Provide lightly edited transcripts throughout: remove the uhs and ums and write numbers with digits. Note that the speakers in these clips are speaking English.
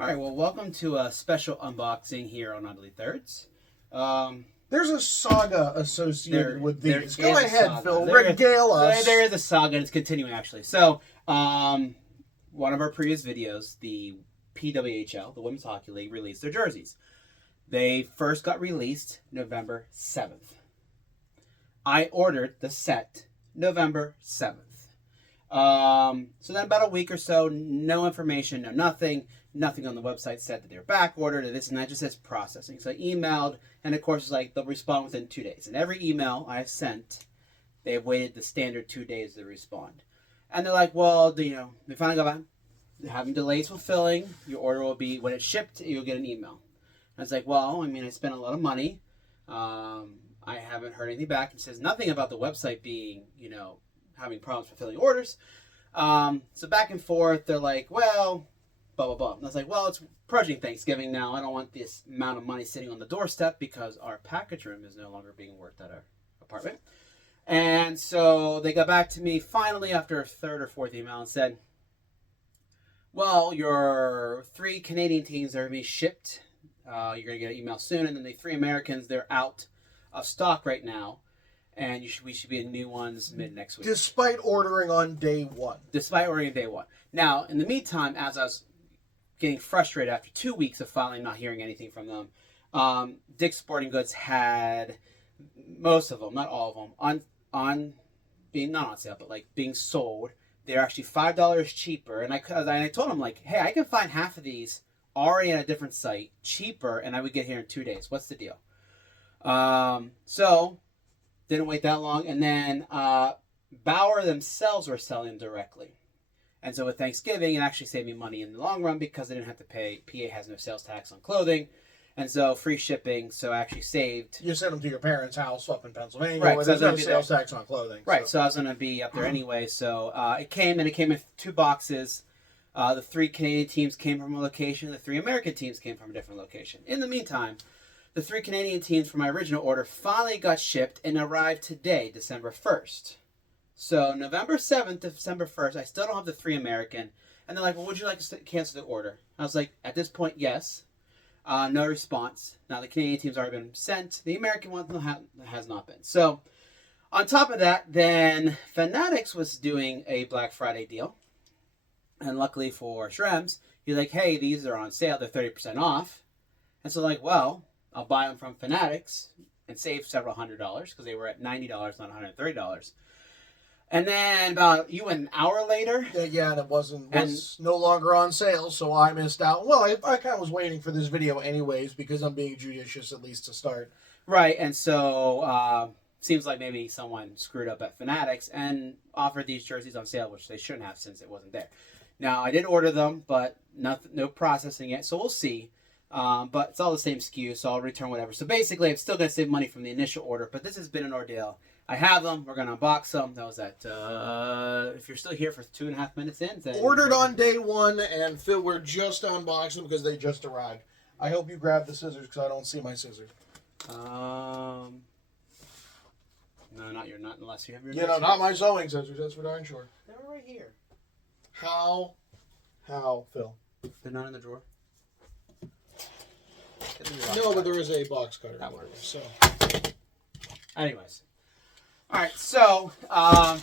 All right, well, welcome to a special unboxing here on Ugly Thirds. There's a saga associated with these. Go ahead, Phil. There Regale us. There is a saga, and it's continuing, actually. So, one of our previous videos, the PWHL, the Women's Hockey League, released their jerseys. They first got released November 7th. I ordered the set November 7th. So then about a week or so, no information, no nothing. Nothing on the website said that they were back ordered or this and that. Just says processing. So I emailed, and of course it's like they'll respond within 2 days. And every email I sent, they have waited the standard 2 days to respond. And they're like, well, they finally got back. They're having delays fulfilling. Your order will be, when it's shipped, you'll get an email. I was like, well, I mean, I spent a lot of money. I haven't heard anything back. It says nothing about the website being, having problems fulfilling orders. So back and forth, they're like, well, blah, blah, blah. And I was like, well, it's approaching Thanksgiving now. I don't want this amount of money sitting on the doorstep because our package room is no longer being worked at our apartment. And so they got back to me finally after a third or fourth email and said, well, your 3 Canadian teams are going to be shipped. You're going to get an email soon. And then the 3 Americans, they're out of stock right now. And we should be in new ones mid next week. Despite ordering on day one. Now, in the meantime, as I was getting frustrated after 2 weeks of finally not hearing anything from them, Dick's Sporting Goods had most of them, not all of them, on being not on sale, but like being sold. They're actually $5 cheaper. And I told them, like, hey, I can find half of these already at a different site cheaper, and I would get here in 2 days. What's the deal? So didn't wait that long, and then Bauer themselves were selling them directly. And so with Thanksgiving, it actually saved me money in the long run because I didn't have to pay. PA has no sales tax on clothing, and so free shipping. So I actually saved. You sent them to your parents' house up in Pennsylvania. Right, where so there's no sales tax on clothing. Right, so I was going to be up there anyway. So it came in 2 boxes. The 3 Canadian teams came from a location. The 3 American teams came from a different location. In the meantime, the 3 Canadian teams from my original order finally got shipped and arrived today, December 1st. So November 7th to December 1st, I still don't have the 3 American. And they're like, well, would you like to cancel the order? I was like, at this point, yes. No response. Now the Canadian team's already been sent. The American one has not been. So on top of that, then Fanatics was doing a Black Friday deal. And luckily for Shrems, he's like, hey, these are on sale. They're 30% off. And so like, well, I'll buy them from Fanatics and save several $100s because they were at $90, not $130. And then about an hour later. Yeah, and it was no longer on sale, so I missed out. Well, I kind of was waiting for this video anyways because I'm being judicious at least to start. Right, and so seems like maybe someone screwed up at Fanatics and offered these jerseys on sale, which they shouldn't have since it wasn't there. Now, I did order them, but no processing yet, so we'll see. But it's all the same SKU, so I'll return whatever. So basically, I'm still going to save money from the initial order, but this has been an ordeal. I have them. We're going to unbox them. That was at, if you're still here for 2.5 minutes in. Then ordered on day one, and Phil, we're just unboxing them because they just arrived. I hope you grab the scissors because I don't see my scissors. No, not unless you have your. Not my sewing scissors. That's for darn sure. They're right here. How, Phil? They're not in the drawer. No, but there is a box cutter. That works. So, anyways, all right. So, I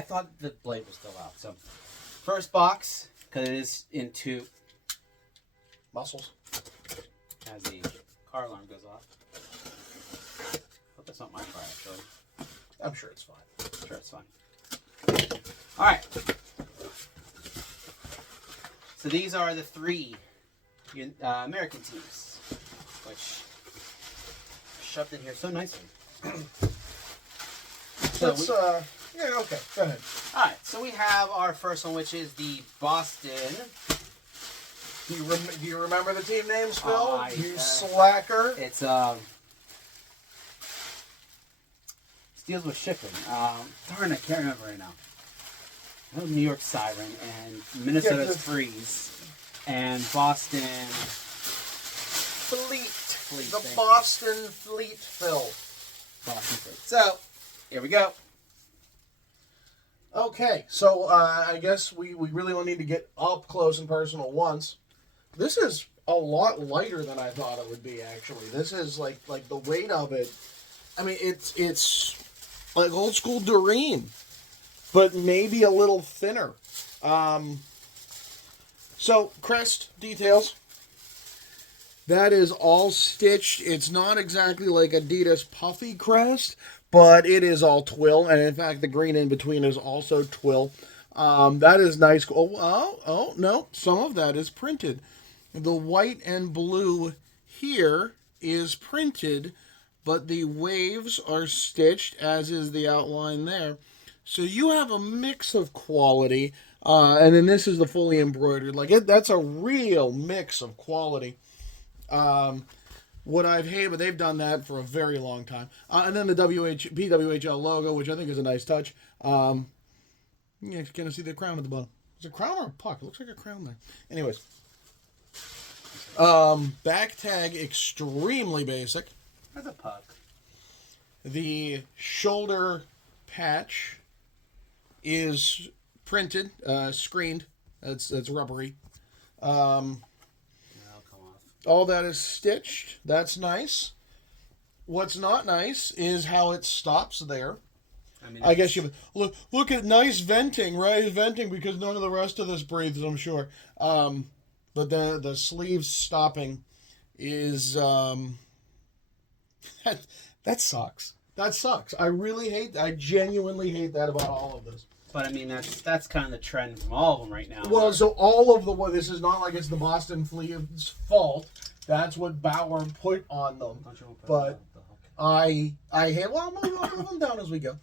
thought the blade was still out. So, first box because it is into muscles. As the car alarm goes off. Hope that's not my car, actually. I'm sure it's fine. Sure, it's fine. All right. So these are the 3 American teams, which shoved in here so nicely. Okay, go ahead. All right, so we have our first one, which is the Boston. Do you remember the team names, Phil? You slacker. It's deals with shipping. Darn, I can't remember right now. I know New York Siren and Minnesota's Freeze and Boston Fleet. The Boston Fleet, Phil. Boston Fleet. So, here we go. Okay, so I guess we really don't need to get up close and personal once. This is a lot lighter than I thought it would be, actually. This is like the weight of it. I mean, it's like old school Doreen, but maybe a little thinner. So, crest details. That is all stitched. It's not exactly like Adidas puffy crest, but it is all twill. And in fact, the green in between is also twill. That is nice. Oh, no. Some of that is printed. The white and blue here is printed, but the waves are stitched, as is the outline there. So you have a mix of quality. And then this is the fully embroidered. That's a real mix of quality. What I've hated, but they've done that for a very long time. And then the PWHL logo, which I think is a nice touch. Yeah, you're going to see the crown at the bottom. Is it a crown or a puck? It looks like a crown there. Anyways. Back tag, extremely basic. That's a puck. The shoulder patch is printed, screened. That's rubbery. All that is stitched. That's nice. What's not nice is how it stops there. I guess you look at nice venting, right? Venting because none of the rest of this breathes, I'm sure. But the sleeves stopping is that sucks. That sucks. I genuinely hate that about all of this. But I mean, that's kind of the trend from all of them right now. Well, so all of this is not like it's the Boston Fleet's fault. That's what Bauer put on them. But I hate. Well, maybe I'll put them down as we go.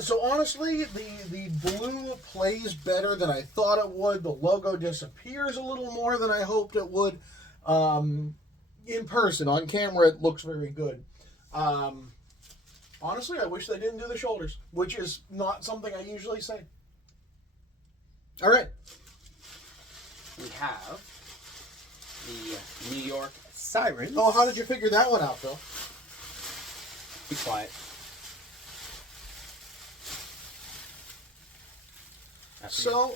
So honestly, the blue plays better than I thought it would. The logo disappears a little more than I hoped it would. In person, on camera, it looks very good. Honestly, I wish they didn't do the shoulders, which is not something I usually say. All right. We have the New York Sirens. Oh, how did you figure that one out, Phil? Be quiet. So,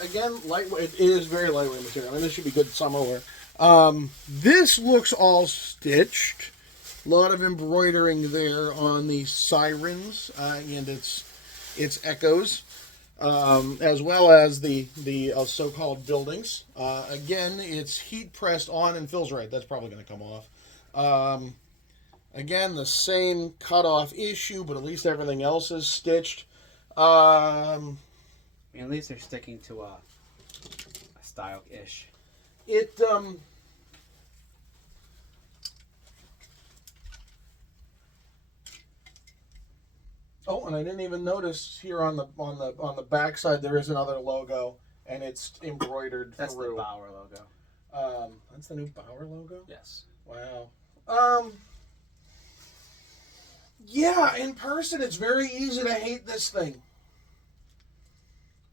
again, lightweight. It is very lightweight material. I mean, this should be good summer wear. This looks all stitched. A lot of embroidering there on the sirens and its echoes, as well as the so-called buildings. Again, it's heat pressed on, and Phil's right. That's probably going to come off. Again, the same cutoff issue, but at least everything else is stitched. At least they're sticking to a style-ish. Oh, and I didn't even notice here on the back side there is another logo, and it's embroidered That's through. That's the Bauer logo. That's the new Bauer logo? Yes. Wow. Yeah, in person it's very easy to hate this thing.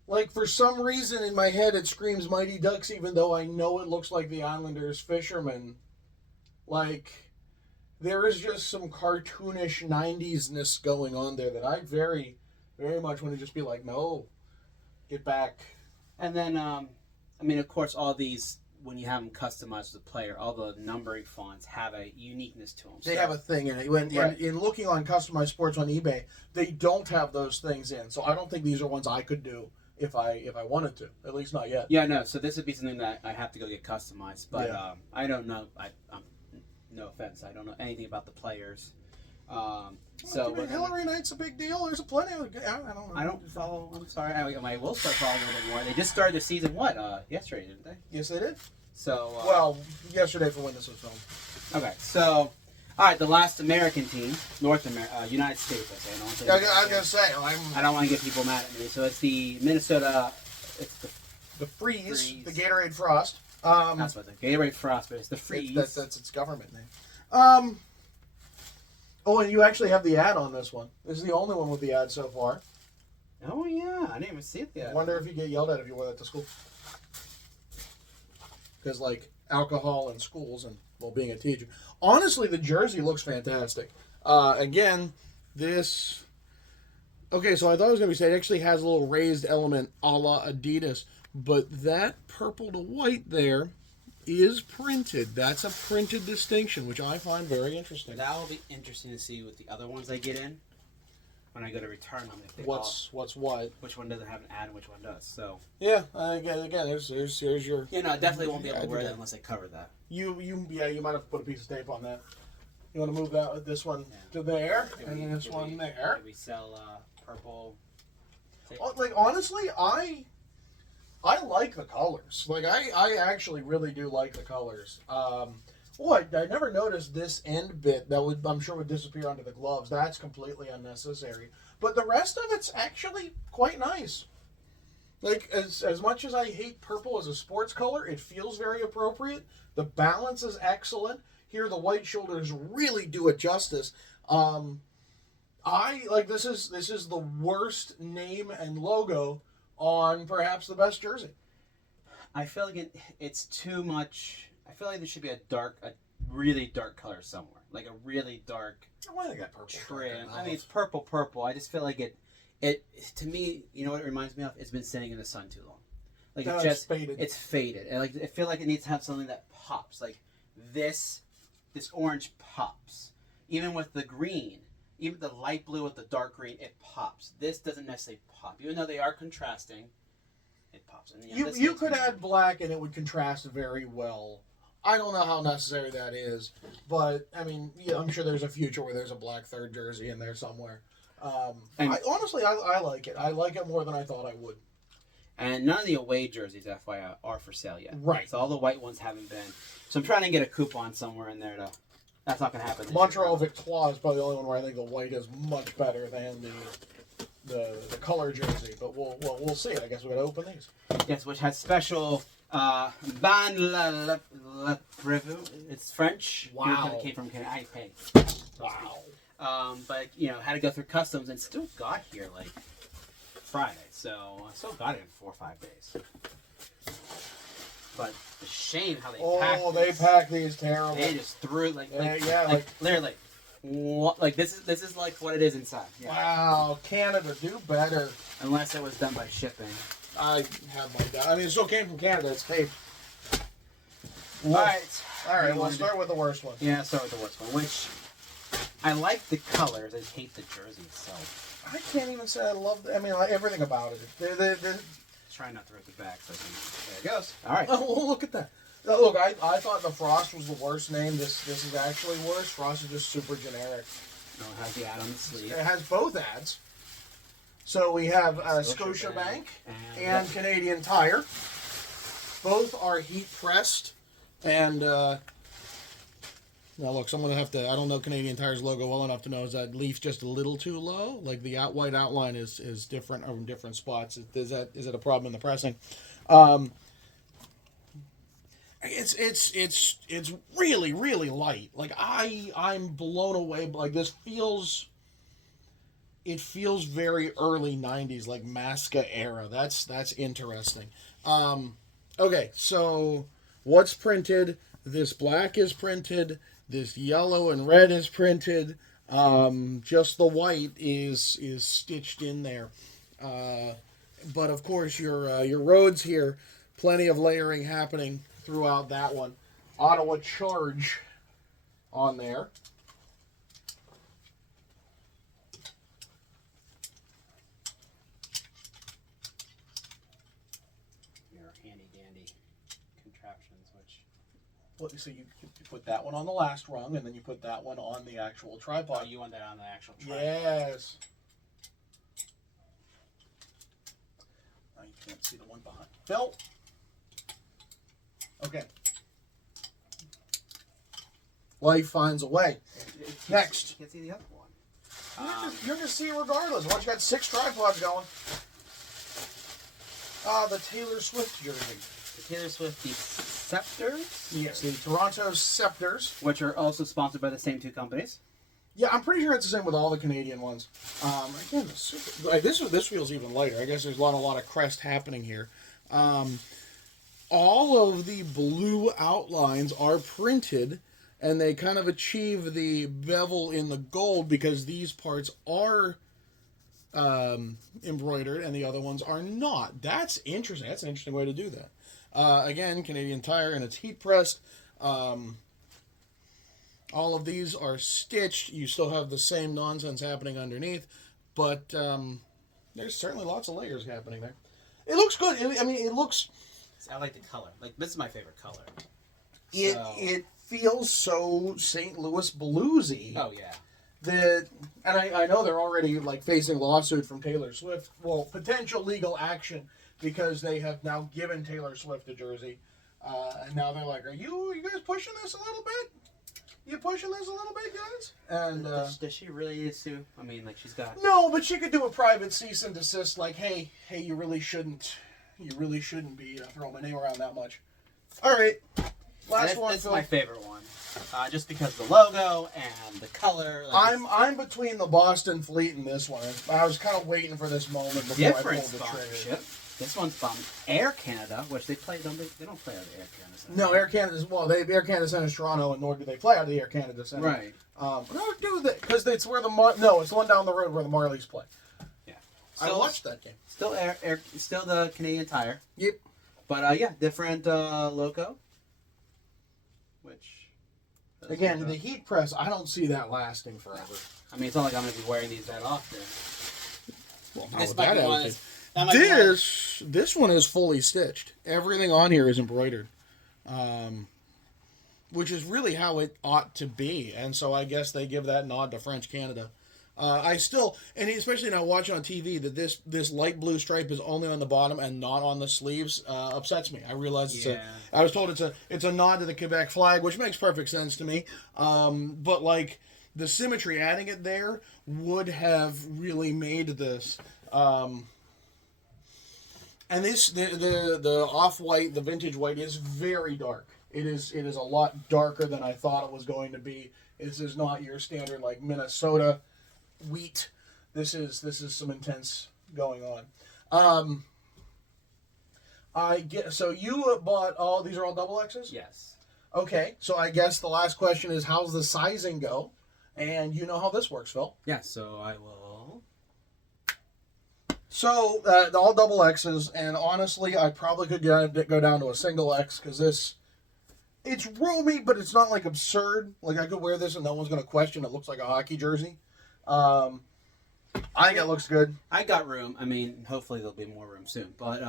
Like, for some reason in my head it screams Mighty Ducks, even though I know it looks like the Islanders fishermen. Like, there is just some cartoonish 90s-ness going on there that I very, very much want to just be like, no, get back. And then, I mean, of course, all these, when you have them customized as a player, all the numbering fonts have a uniqueness to them. They have a thing in it. In looking on customized sports on eBay, they don't have those things in. So I don't think these are ones I could do if I wanted to. At least not yet. Yeah, no. So this would be something that I have to go get customized. But I don't know. No offense, I don't know anything about the players. Hillary Knight's a big deal. There's plenty of. I don't know. I don't follow. I'm sorry. I will start following a little bit more. They just started their season. Yesterday, didn't they? Yes, they did. So. Yesterday for when this was filmed. Okay, so. All right, the last American team, United States. I say. I was gonna say. I don't want to get people mad at me. So it's the Minnesota. It's the Freeze. The Gatorade Frost. That's what the Gatorade Frost, but it's the Freeze. That's its government name. Oh, and you actually have the ad on this one. This is the only one with the ad so far. Oh yeah, I didn't even see it yet. I wonder if you get yelled at if you wear that to school. Because alcohol in schools and being a teacher. Honestly, the jersey looks fantastic. Again, this. Okay, so I thought it was going to be saying it actually has a little raised element a la Adidas. But that purple to white there is printed. That's a printed distinction, which I find very interesting. That will be interesting to see with the other ones I get in when I go to return them. If they What's what? which one doesn't have an ad and which one does. So yeah, again, there's your. I definitely won't be able to wear that unless I cover that. You might have to put a piece of tape on that. You want to move this one to there, and this one there. We sell purple. Like honestly, I like the colors. Like I actually really do like the colors. I never noticed this end bit that I'm sure would disappear onto the gloves. That's completely unnecessary. But the rest of it's actually quite nice. Like as much as I hate purple as a sports color, it feels very appropriate. The balance is excellent. Here the white shoulders really do it justice. This is the worst name and logo on perhaps the best jersey. I feel like it's too much. I feel like there should be a really dark color somewhere, like a really dark Why they got purple trim. I mean, it's purple. I just feel like it to me. You know what it reminds me of? It's been sitting in the sun too long. Like it's faded. It's faded, and I feel like it needs to have something that pops. Like this orange pops, even with the green. Even the light blue with the dark green, it pops. This doesn't necessarily pop. Even though they are contrasting, it pops. And, you could add black and it would contrast very well. I don't know how necessary that is, but I mean, I'm sure there's a future where there's a black third jersey in there somewhere. Honestly, I like it. I like it more than I thought I would. And none of the away jerseys, FYI, are for sale yet. Right. So all the white ones haven't been. So I'm trying to get a coupon somewhere in there to... That's not going to happen. Montreal Victoire is probably the only one where I think the white is much better than the color jersey. But we'll see. I guess we got to open these. Yes, which has special ban la prévu. It's French. Wow. It came from Canada. I pay. Wow. But had to go through customs and still got here like Friday. So I still got it in 4 or 5 days. But the shame how they pack these terrible. They just threw it like literally. This is like what it is inside. Yeah. Wow, Canada, do better. Unless it was done by shipping. I have my doubt. I mean, it still came from Canada. It's tape. All right. We'll start with the worst one. Yeah, start with the worst one. Which I like the colors. I hate the jersey itself. I can't even say I love. I mean, like, everything about it. They're Try not to rip it back. So there it goes. All right. Oh, look at that. Look, I thought the Frost was the worst name. This is actually worse. Frost is just super generic. No, it has the ad on the sleeve. It has both ads. So we have Scotiabank and Canadian Tire. Both are heat pressed. And now look, someone will have to. I don't know Canadian Tire's logo well enough to know is that leaf just a little too low. Like the white outline is different in different spots. Is it a problem in the pressing? It's really really light. Like I'm blown away. Like this feels. It feels very early '90s, like Masca era. That's interesting. Okay, so what's printed? This black is printed. This yellow and red is printed. Just the white is stitched in there. But of course, your roads here, plenty of layering happening throughout that one. Ottawa Charge on there. Your handy dandy contraptions, which. Well, so you put that one on the last rung, and then you put that one on the actual tripod. Oh, you want that on the actual tripod? Yes. Now you can't see the one behind. Phil. Okay. Life finds a way. Next. You can't see the other one. You're going to see it regardless. Once you got 6 tripods going. The Taylor Swift jersey. The Taylor Swift, the Scepters? Yes, the Toronto Scepters. Which are also sponsored by the same 2 companies. Yeah, I'm pretty sure it's the same with all the Canadian ones. Again, this feels even lighter. I guess there's a lot of crest happening here. All of the blue outlines are printed, and they kind of achieve the bevel in the gold because these parts are embroidered, and the other ones are not. That's interesting. That's an interesting way to do that. Again, Canadian Tire, and it's heat pressed. All of these are stitched. You still have the same nonsense happening underneath, but there's certainly lots of layers happening there. It looks good. It looks... I like the color. Like, this is my favorite color. It feels so St. Louis bluesy. Oh, yeah. And I know they're already like facing lawsuit from Taylor Swift. Well, potential legal action because they have now given Taylor Swift a jersey, and now they're like, "Are you guys pushing this a little bit? You pushing this a little bit, guys?" And does she really need to sue? I mean, like she's got no, but she could do a private cease and desist, like, "Hey, you really shouldn't be throwing my name around that much." All right, last one. This is my favorite one. Just because of the logo and the color. Like I'm between the Boston Fleet and this one. I was kind of waiting for this moment before different I pulled the sponsorship. trigger. This one's from Air Canada, which they play. They don't play out of Air Canada Center. No, Air Canada. Well, Air Canada Center is Toronto, and nor do they play out of the Air Canada Center. Right. No, do that because it's where it's the one down the road where the Marlies play. Yeah. I watched that game. Still still the Canadian Tire. Yep. But yeah, different logo. Which. Again, the heat press, I don't see that lasting forever. I mean, it's not like I'm going to be wearing these that often. Well, This might be one of this one is fully stitched. Everything on here is embroidered, which is really how it ought to be. And so I guess they give that nod to French Canada. I still, and especially now watching on TV, that this light blue stripe is only on the bottom and not on the sleeves upsets me. I realize I was told it's a nod to the Quebec flag, which makes perfect sense to me. But like the symmetry, adding it there would have really made this. And this the off-white, the vintage white is very dark. It is a lot darker than I thought it was going to be. This is not your standard like Minnesota wheat. This is some intense going on. So you bought all these are all double X's? Yes. Okay, so I guess the last question is how's the sizing go? And you know how this works, Phil. Yeah, so I will. So all double X's, and honestly, I probably could go down to a single X because it's roomy, but it's not like absurd. Like I could wear this and no one's gonna question it looks like a hockey jersey. I think it looks good. I got room. I mean, hopefully there'll be more room soon. But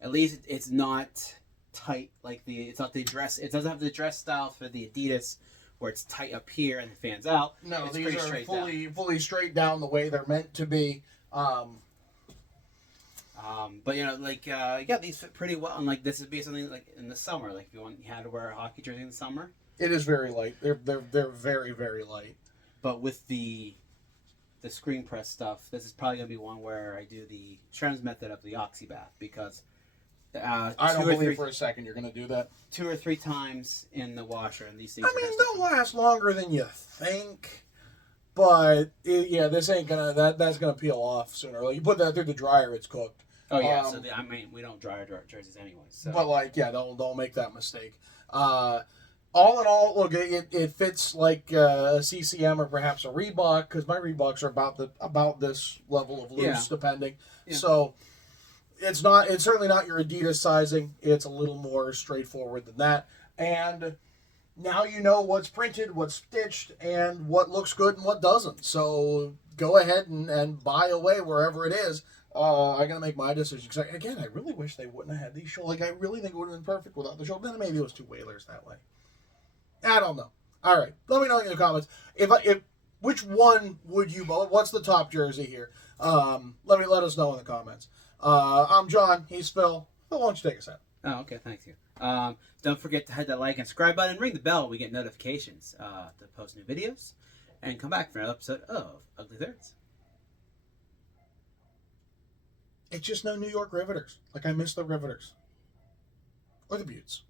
at least it's not tight like it's not the dress. It doesn't have the dress style for the Adidas where it's tight up here and fans out. No, it's these are fully straight down the way they're meant to be. But these fit pretty well. And like this would be something like in the summer, like if you had to wear a hockey jersey in the summer. It is very light. They're very, very light. But with the screen press stuff, this is probably gonna be one where I do the Shrem's method of the oxy bath because I don't believe for a second you're gonna do that. 2 or 3 times in the washer, and these things. I mean, they'll last longer than you think, but this ain't gonna that's gonna peel off sooner or later. You put that through the dryer, it's cooked. Oh yeah, we don't dry our jerseys anyway. So. But don't make that mistake. All in all, look, it fits like a CCM or perhaps a Reebok because my Reeboks are about this level of loose, depending. Yeah. So it's certainly not your Adidas sizing. It's a little more straightforward than that. And now you know what's printed, what's stitched, and what looks good and what doesn't. So go ahead and buy away wherever it is. I'm gonna make my decision. Because again, I really wish they wouldn't have had these shoulders. Like I really think it would have been perfect without the shoulders. Then maybe it was 2 whalers that way. I don't know. All right, let me know in the comments if which one would you buy? What's the top jersey here? Let us know in the comments. I'm John. He's Phil. Phil, why don't you take us out? Oh, okay. Thank you. Don't forget to hit that like and subscribe button and ring the bell. We get notifications to post new videos, and come back for another episode of Ugly Thirds. It's just no New York Riveters. Like I miss the Riveters or the Buttes.